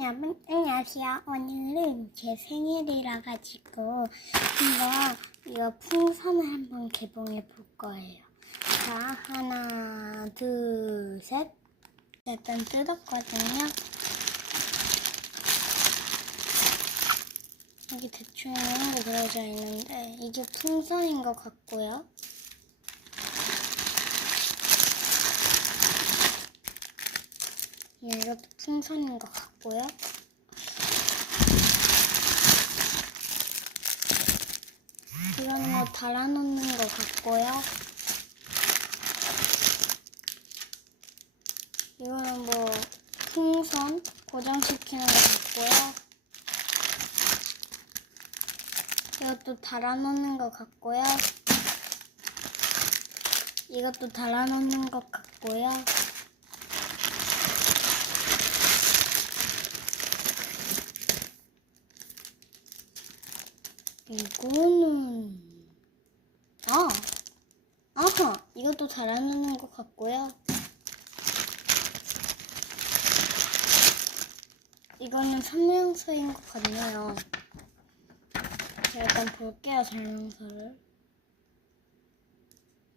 안녕하세요. 오늘은 제 생일이라 가지고 한번 이거 풍선을 한번 개봉해 볼 거예요. 자 하나 둘 셋. 일단 뜯었거든요. 여기 대충 이런 거 그려져 있는데 이게 풍선인 것 같고요. 네, 이것도 풍선인 것 같고요. 이거는 뭐 달아놓는 것 같고요. 이거는 뭐 풍선 고정시키는 것 같고요. 이것도 달아놓는 것 같고요. 이것도 달아놓는 것 같고요. 이거는 아 아하 이것도 달아놓는 것 같고요. 이거는 설명서인 것 같네요. 제가 일단 볼게요 설명서를.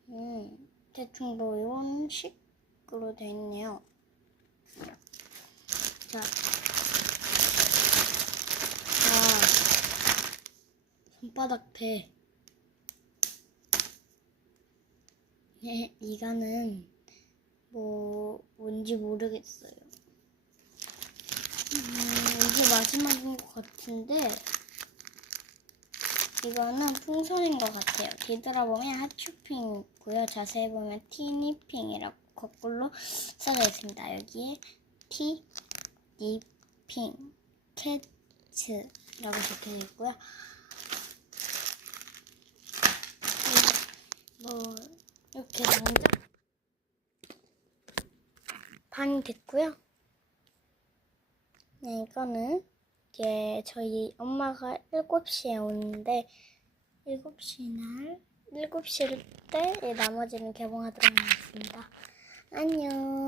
음 대충 뭐 이런 식으로 돼 있네요. 자. 자. 손바닥 대. 네, 이거는 뭐 뭔지 모르겠어요. 음, 이게 마지막인 것 같은데 이거는 풍선인 것 같아요. 뒤돌아보면 핫쇼핑 있고요. 자세히 보면 티니핑이라고 거꾸로 써져 있습니다. 여기에 티, 니핑, 캣츠라고 적혀 있고요. 뭐 이렇게 먼저 반이 됐고요. 네, 이거는 이게 저희 엄마가 7시에 오는데 7시 날 7시 때 나머지는 개봉하도록 하겠습니다. 안녕.